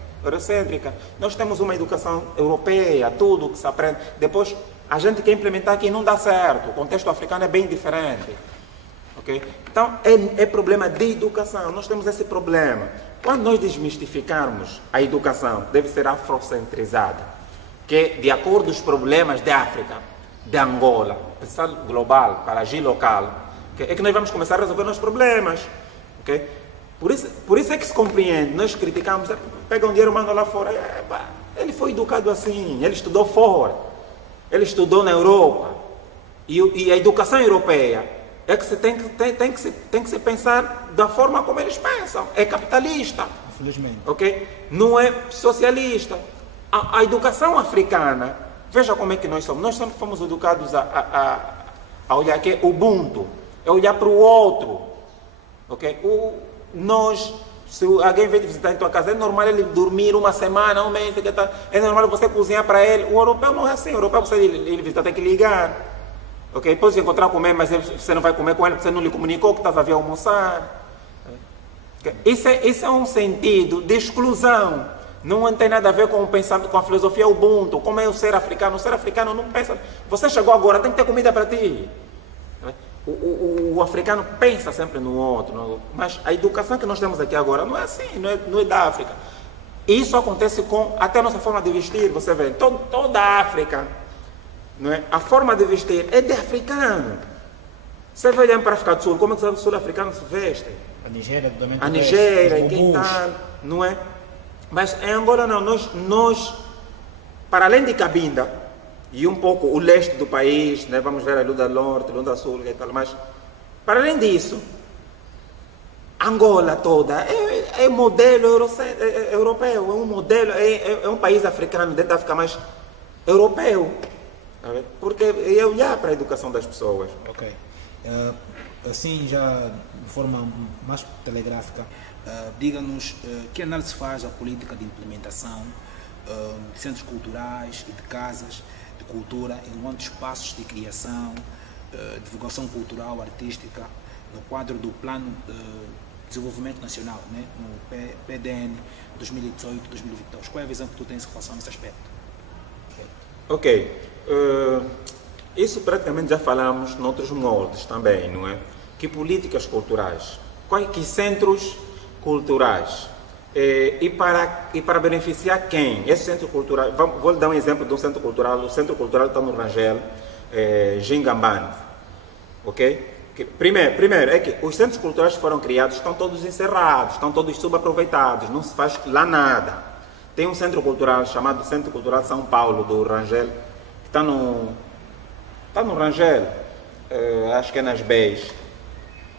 Nós temos uma educação europeia, tudo que se aprende. Depois, a gente quer implementar aqui não dá certo, o contexto africano é bem diferente. Okay? Então, é problema de educação, nós temos esse problema. Quando nós desmistificarmos a educação, deve ser afrocentrizada, que de acordo com os problemas da África, de Angola, pensar global para agir local, é que nós vamos começar a resolver os problemas. Okay? Por isso é que se compreende, nós criticamos, pega um dinheiro e manda lá fora. Ele foi educado assim, ele estudou fora, ele estudou na Europa, e a educação europeia é que tem que se pensar da forma como eles pensam. É capitalista. Infelizmente. Okay? Não é socialista. A educação africana, veja como é que nós somos. Nós sempre fomos educados a olhar que é Ubuntu, é olhar para o outro. Okay? Se alguém vem visitar em tua casa, é normal ele dormir uma semana, um mês, é normal você cozinhar para ele. O europeu não é assim. O europeu, ele visitar, tem que ligar. Okay? Pode encontrar comer, mas você não vai comer com ele, porque você não lhe comunicou que estava a vir almoçar. Okay? Isso é um sentido de exclusão. Não tem nada a ver com a filosofia Ubuntu. Como é o ser africano? O ser africano não pensa. Você chegou agora, tem que ter comida para ti. O africano pensa sempre no outro. Mas a educação que nós temos aqui agora não é assim, não é da África. Isso acontece com até a nossa forma de vestir. Você vê, toda a África. Não é? A forma de vestir é de africano. Você vai olhar para a África do Sul, como é que os sul-africanos se vestem? A Nigéria também. A Nigéria, e quem tal, não é? Mas em Angola não, nós, para além de Cabinda, e um pouco o leste do país, né? Vamos ver a Lunda Norte, Lunda Sul e tal, mas para além disso, Angola toda é modelo europeu, é um modelo, é um país africano, dentro da África, mas europeu. Porque é olhar para a educação das pessoas. Ok. Assim, já de forma mais telegráfica, diga-nos que análise faz a política de implementação de centros culturais e de casas de cultura enquanto espaços de criação, divulgação cultural, artística, no quadro do Plano de Desenvolvimento Nacional, né? No PDN 2018-2022. Qual é a visão que tu tens em relação a esse aspecto? Ok. Isso praticamente já falamos noutros moldes também, não é? Que políticas culturais? Que centros culturais? E para beneficiar quem? Esse centro cultural, vou lhe dar um exemplo de um centro cultural. O centro cultural está no Rangel, Gingambane. Ok? Primeiro é que os centros culturais que foram criados estão todos encerrados, estão todos subaproveitados, não se faz lá nada. Tem um centro cultural chamado Centro Cultural São Paulo, do Rangel, que está no Rangel, acho que é nas Bs,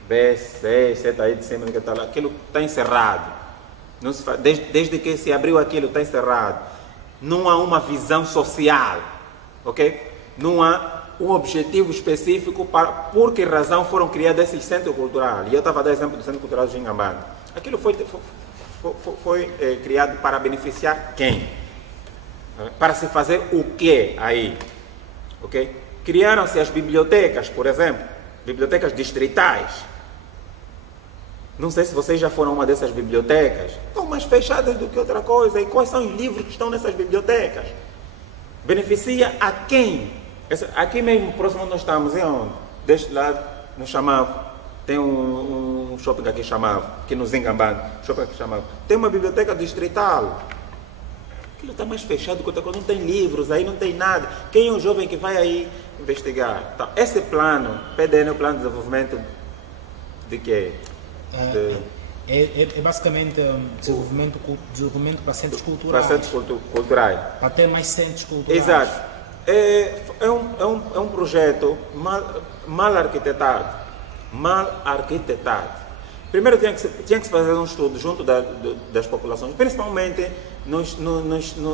B6, 7 aí de cima, aquilo está encerrado. Não se faz, desde que se abriu aquilo, está encerrado. Não há uma visão social, ok? Não há um objetivo específico para por que razão foram criados esses centros culturais. E eu estava a dar exemplo do Centro Cultural de Gingambane. Aquilo foi criado para beneficiar quem? Para se fazer o que aí? Ok? Criaram-se as bibliotecas, por exemplo, bibliotecas distritais. Não sei se vocês já foram a uma dessas bibliotecas. Estão mais fechadas do que outra coisa. E quais são os livros que estão nessas bibliotecas? Beneficia a quem? Aqui mesmo, próximo nós estamos, é onde? Deste lado, nos chamava. Tem um shopping aqui chamado, aqui nos Engambando, shopping aqui chamado. Tem uma biblioteca distrital. Aquilo está mais fechado que outra coisa, não tem livros, aí não tem nada. Quem é o jovem que vai aí investigar? Então, esse plano, PDN, o Plano de Desenvolvimento de quê? É basicamente desenvolvimento para centros culturais. Para centros culturais. Para ter mais centros culturais. Exato. É um projeto mal arquitetado. Mal arquitetado. Primeiro tinha que se fazer um estudo junto das populações, principalmente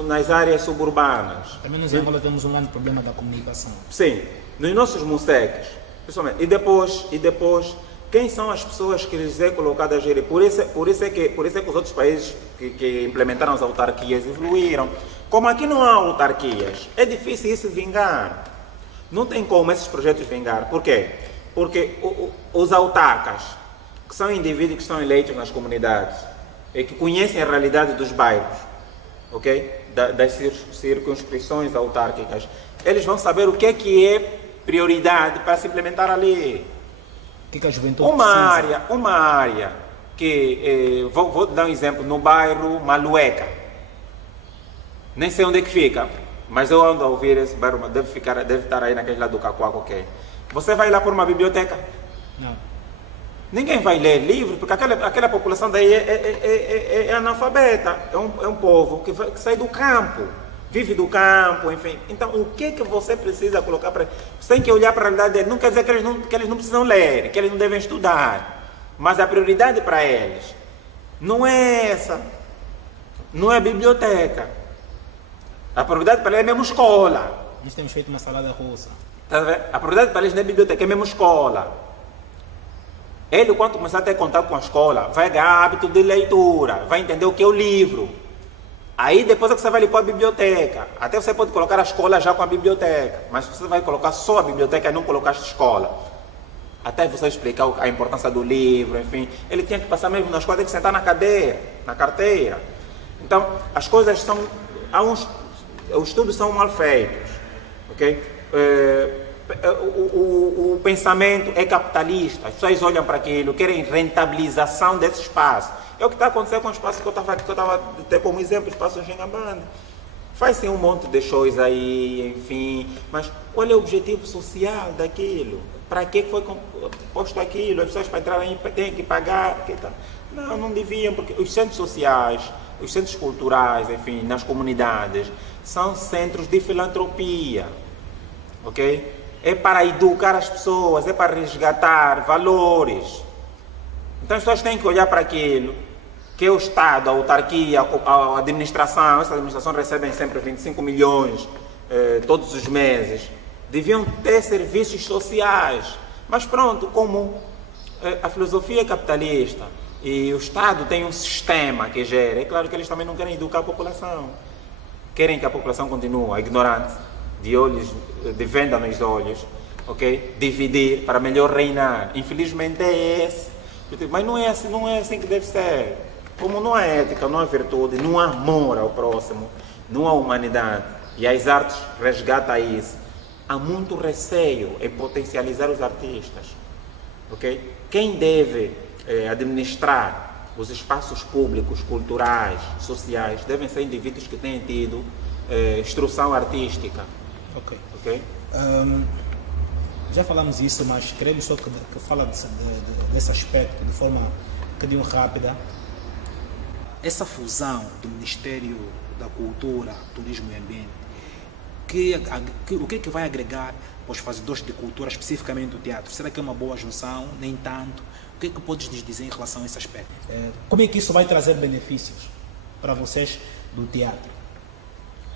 nas áreas suburbanas. Também nos Angola temos um grande problema da comunicação. Sim, nos nossos museques, principalmente. E depois, quem são as pessoas que lhes é colocado a gerir? Por isso é que os outros países que implementaram as autarquias evoluíram. Como aqui não há autarquias, é difícil isso vingar. Não tem como esses projetos vingar. Por quê? Porque os autarcas, que são indivíduos que são eleitos nas comunidades e que conhecem a realidade dos bairros, ok? Das circunscrições autárquicas, eles vão saber o que é prioridade para se implementar ali. O que a juventude precisa? Uma área que, vou dar um exemplo, no bairro Malueca. Nem sei onde é que fica, mas eu ando a ouvir esse bairro, deve estar aí naquele lado do Cacoaco, ok? Você vai lá por uma biblioteca? Não. Ninguém vai ler livro, porque aquela população daí é analfabeta. É um povo que sai do campo, vive do campo, enfim. Então, o que você precisa colocar para... Você tem que olhar para a realidade dele. Não quer dizer que eles não precisam ler, que eles não devem estudar. Mas a prioridade para eles não é essa. Não é a biblioteca. A prioridade para eles é mesmo escola. Nós temos feito uma salada russa. A prioridade para eles não é biblioteca, é mesmo escola. Ele, quando começar a ter contato com a escola, vai ganhar hábito de leitura, vai entender o que é o livro. Aí depois é que você vai limpar a biblioteca. Até você pode colocar a escola já com a biblioteca, mas você vai colocar só a biblioteca e não colocar a escola. Até você explicar a importância do livro, enfim. Ele tinha que passar mesmo na escola, tem que sentar na cadeira, na carteira. Então, as coisas são... Os estudos são mal feitos, ok? O pensamento é capitalista, as pessoas olham para aquilo, querem rentabilização desse espaço. É o que está acontecendo com o espaço que eu estava até como exemplo, o espaço de Engambando. Faz-se um monte de shows aí, enfim, mas qual é o objetivo social daquilo? Para que foi posto aquilo? As pessoas para entrar aí têm que pagar? Não deviam, porque os centros sociais, os centros culturais, enfim, nas comunidades, são centros de filantropia, ok? É para educar as pessoas, é para resgatar valores. Então as pessoas têm que olhar para aquilo, que é o Estado, a autarquia, a administração. Essa administração recebe sempre 25 milhões todos os meses. Deviam ter serviços sociais. Mas pronto, como a filosofia é capitalista e o Estado tem um sistema que gera, é claro que eles também não querem educar a população. Querem que a população continue ignorante, de venda nos olhos, ok? Dividir para melhor reinar. Infelizmente é esse. Mas não é assim que deve ser. Como não há ética, não há virtude, não há amor ao próximo, não há humanidade, e as artes resgatam isso, há muito receio em potencializar os artistas, ok? Quem deve administrar os espaços públicos, culturais, sociais, devem ser indivíduos que tenham tido instrução artística. Ok. Já falamos isso, mas queremos só que fala desse aspecto de forma um bocadinho rápida. Essa fusão do Ministério da Cultura, Turismo e Ambiente, o que é que vai agregar aos fazedores de cultura, especificamente do teatro? Será que é uma boa junção? Nem tanto? O que é que podes nos dizer em relação a esse aspecto? Como é que isso vai trazer benefícios para vocês do teatro?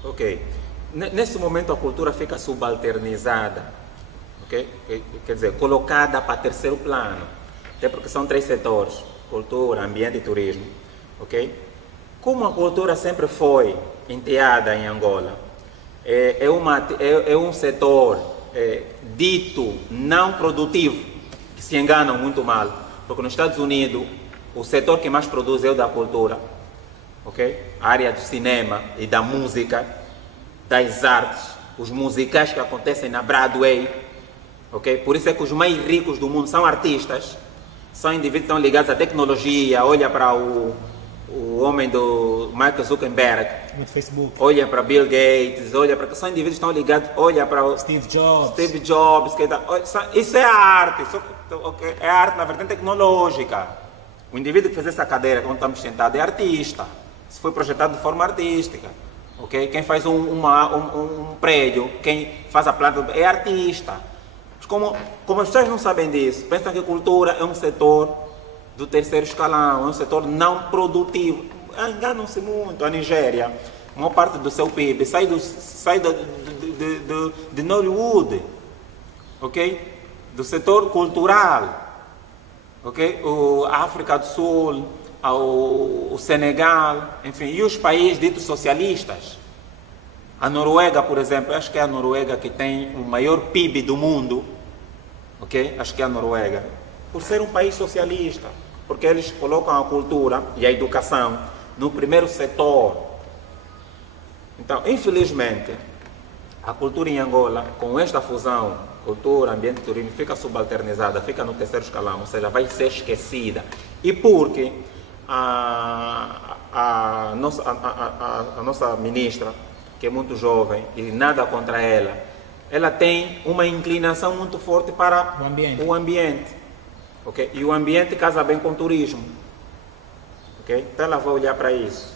Ok. Nesse momento a cultura fica subalternizada, okay? Quer dizer, colocada para terceiro plano, até porque são 3 setores, cultura, ambiente e turismo, ok? Como a cultura sempre foi enteada em Angola, é um setor dito não produtivo, que se enganam muito mal, porque nos Estados Unidos o setor que mais produz é o da cultura, ok? A área do cinema e da música, das artes, os musicais que acontecem na Broadway, ok? Por isso é que os mais ricos do mundo são artistas, são indivíduos que estão ligados à tecnologia. Olha para o homem do Mark Zuckerberg, Facebook. Olha para Bill Gates, olha para... São indivíduos que estão ligados, olha para o Steve Jobs. Isso é arte, okay? É arte na vertente tecnológica. O indivíduo que fez essa cadeira, onde estamos sentados, é artista. Isso foi projetado de forma artística. Okay? Quem faz um prédio, quem faz a planta é artista. Como as pessoas não sabem disso, pensam que a cultura é um setor do terceiro escalão, é um setor não produtivo. Enganam-se muito. A Nigéria, uma parte do seu PIB sai de Nollywood, ok? Do setor cultural, ok? A África do Sul, o Senegal, enfim, e os países ditos socialistas. A Noruega, por exemplo, acho que é a Noruega que tem o maior PIB do mundo, ok? Acho que é a Noruega, por ser um país socialista, porque eles colocam a cultura e a educação no primeiro setor. Então, infelizmente, a cultura em Angola, com esta fusão, cultura, ambiente, turismo, fica subalternizada, fica no terceiro escalão, ou seja, vai ser esquecida. E porque a nossa ministra, que é muito jovem, e nada contra ela, ela tem uma inclinação muito forte para o ambiente. Okay? E o ambiente casa bem com o turismo. Okay? Então ela vai olhar para isso.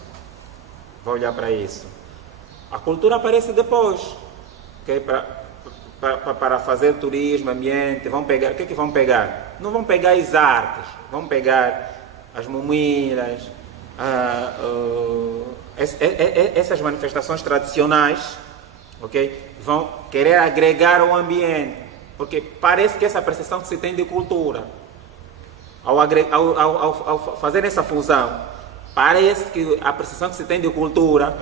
A cultura aparece depois. Okay? Para fazer turismo, ambiente, vão pegar. O que é que vão pegar? Não vão pegar as artes, vão pegar as mumílias, essas manifestações tradicionais, ok? Vão querer agregar ao ambiente, porque parece que essa percepção que se tem de cultura, ao fazer essa fusão, parece que a percepção que se tem de cultura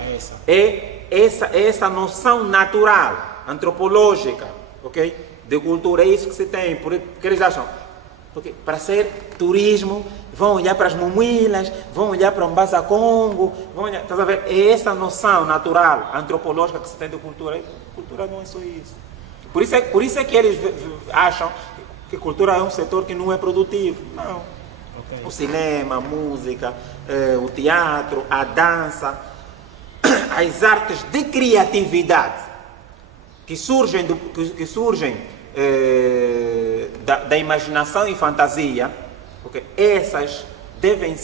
é essa noção natural, antropológica, ok? De cultura, é isso que se tem, porque eles acham, porque para ser turismo, vão olhar para as mumuilas, vão olhar para o Mbasa Congo, vão olhar, tá a ver? É essa noção natural, antropológica que se tem de cultura. Cultura não é só isso. Por isso é que eles acham que cultura é um setor que não é produtivo. Não. Okay. O cinema, a música, o teatro, a dança, as artes de criatividade que surgem da imaginação e fantasia, okay? Essas devem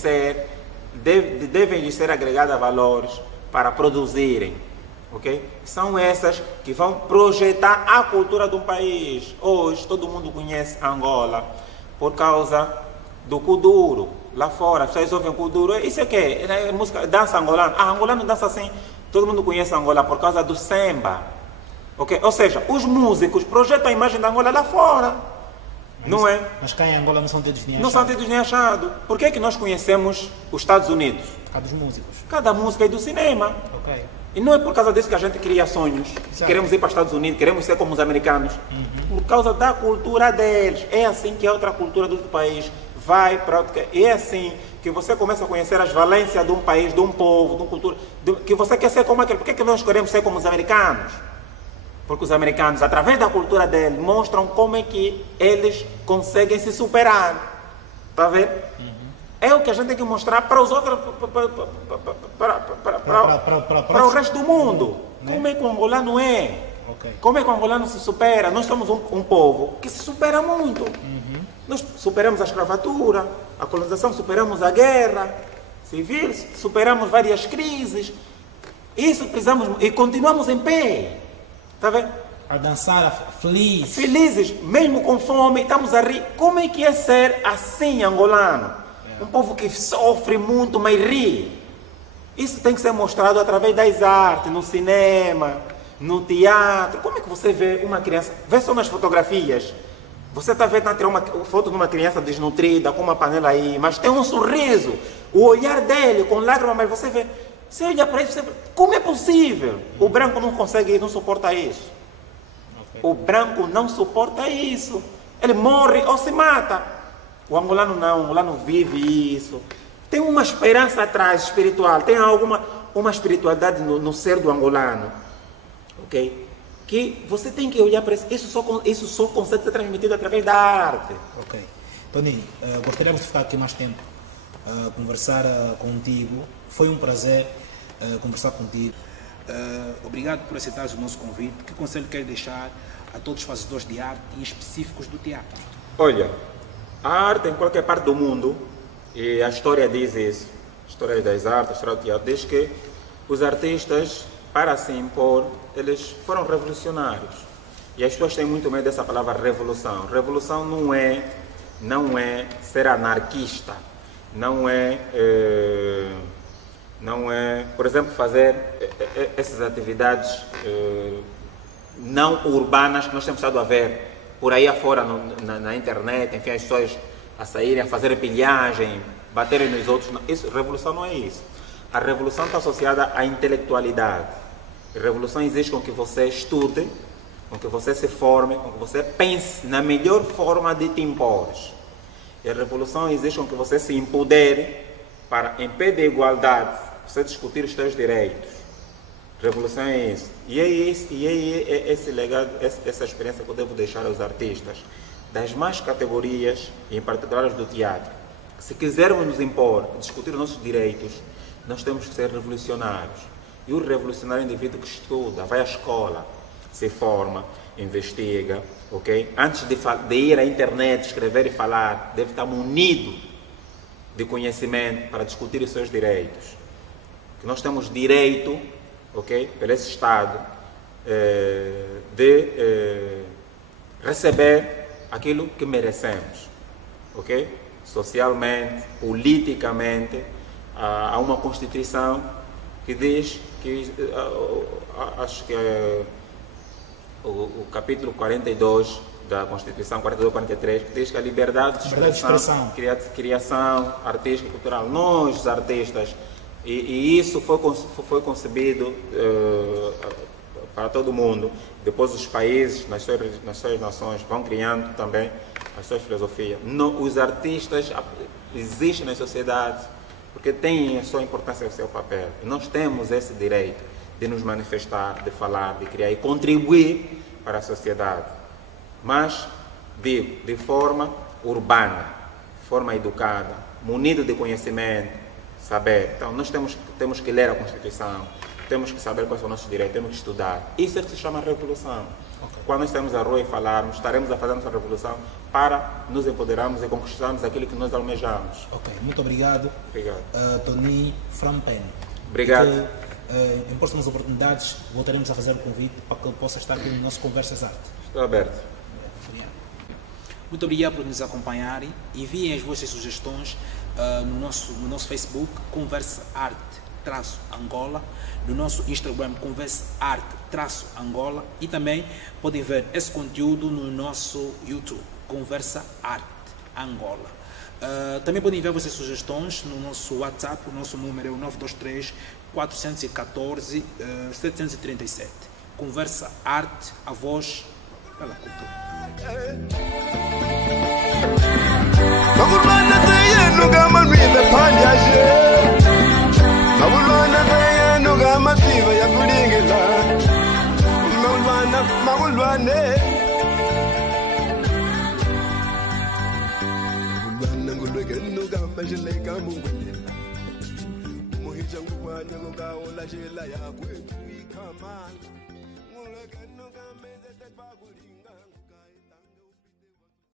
lhes ser agregadas valores para produzirem, okay? São essas que vão projetar a cultura de um país. Hoje todo mundo conhece Angola por causa do kuduro. Lá fora, as pessoas ouvem kuduro. Isso é o quê? É música, dança angolana. Angolano dança assim. Todo mundo conhece Angola por causa do samba. Okay? Ou seja, os músicos projetam a imagem da Angola lá fora, não é? Mas cá em Angola não são tidos nem achados. Não são tidos nem achados. Por que é que nós conhecemos os Estados Unidos? Por causa dos músicos. Cada música é do cinema. Okay. E não é por causa disso que a gente cria sonhos. Exato. Queremos ir para os Estados Unidos, queremos ser como os americanos. Por causa da cultura deles. É assim que a outra cultura do outro país vai para... É assim que você começa a conhecer as valências de um país, de um povo, de uma cultura, que você quer ser como aquele. Por que é que nós queremos ser como os americanos? Porque os americanos, através da cultura deles, mostram como é que eles conseguem se superar. Está a ver? É o que a gente tem que mostrar para os outros, para o resto do mundo. Como é que o angolano é? Okay. Como é que o angolano se supera? Nós somos um povo que se supera muito. Nós superamos a escravatura, a colonização, superamos a guerra civil, superamos várias crises. Isso precisamos, e continuamos em pé. Está vendo? A dançar felizes. Felizes, mesmo com fome, estamos a rir. Como é que é ser assim, angolano? Um povo que sofre muito, mas ri. Isso tem que ser mostrado através das artes, no cinema, no teatro. Como é que você vê uma criança? Vê só nas fotografias. Você está vendo tirar uma foto de uma criança desnutrida, com uma panela aí, mas tem um sorriso. O olhar dele, com lágrimas, mas você vê... Você olha para isso, como é possível? O branco não consegue, não suporta isso. O branco não suporta isso. Ele morre ou se mata. O angolano não, o angolano vive isso. Tem uma esperança atrás, espiritual. Tem uma espiritualidade no ser do angolano. Ok? Que você tem que olhar para isso. Isso só consegue ser transmitido através da arte. Ok. Toninho, gostaríamos de ficar aqui mais tempo, conversar contigo. Foi um prazer conversar contigo. Obrigado por aceitar o nosso convite. Que conselho quer deixar a todos os fazedores de arte e específicos do teatro? Olha, a arte em qualquer parte do mundo, e a história diz isso, a história das artes, a história do teatro, diz que os artistas, para se impor, eles foram revolucionários. E as pessoas têm muito medo dessa palavra revolução. Revolução não é ser anarquista, não é, por exemplo, fazer essas atividades não urbanas que nós temos estado a ver por aí afora na internet, enfim, as pessoas a saírem, a fazer pilhagem, baterem nos outros. Revolução não é isso. A revolução está associada à intelectualidade. A revolução exige com que você estude, com que você se forme, com que você pense na melhor forma de te impor. E a revolução exige com que você se empodere para, em pé de igualdade, você discutir os seus direitos. Revolução é isso. E é esse legado, essa experiência que eu devo deixar aos artistas, das mais categorias, e em particular as do teatro. Se quisermos nos impor, discutir os nossos direitos, nós temos que ser revolucionários. E o revolucionário é o indivíduo que estuda, vai à escola, se forma, investiga, ok? Antes de ir à internet, escrever e falar, deve estar munido de conhecimento para discutir os seus direitos. Que nós temos direito, ok? Pelo esse Estado, de receber aquilo que merecemos, ok? Socialmente, politicamente, há uma Constituição que diz que, acho que é o capítulo 42 da Constituição, 42 e 43, que diz que a liberdade de expressão, criação artística e cultural, nós, os artistas, e isso foi concebido para todo mundo. Depois os países, nas suas nações, vão criando também as suas filosofias. Os artistas existem na sociedade porque têm a sua importância e o seu papel. E nós temos esse direito de nos manifestar, de falar, de criar e contribuir para a sociedade. Mas, digo, de forma urbana, de forma educada, munido de conhecimento, saber. Então, nós temos que ler a Constituição, temos que saber quais são os nossos direitos, temos que estudar. Isso é que se chama revolução. Okay. Quando nós estamos à rua e falarmos, estaremos a fazer nossa revolução para nos empoderarmos e conquistarmos aquilo que nós almejamos. Ok, muito obrigado. Obrigado. Toninho Frampen. Obrigado. Em próximas oportunidades, voltaremos a fazer o convite para que ele possa estar aqui no nosso Conversas Arte. Estou aberto. Obrigado. Muito obrigado por nos acompanharem. Enviem as vossas sugestões no nosso Facebook, Conversa Arte-Angola, no nosso Instagram, Conversa Arte-Angola, e também podem ver esse conteúdo no nosso YouTube, Conversa Arte Angola. Também podem enviar vossas sugestões no nosso WhatsApp. O nosso número é o 923 414 737. Conversa Arte, a voz pela cultura. Jela ya kwetu ikama nguleke nuka meze te paguli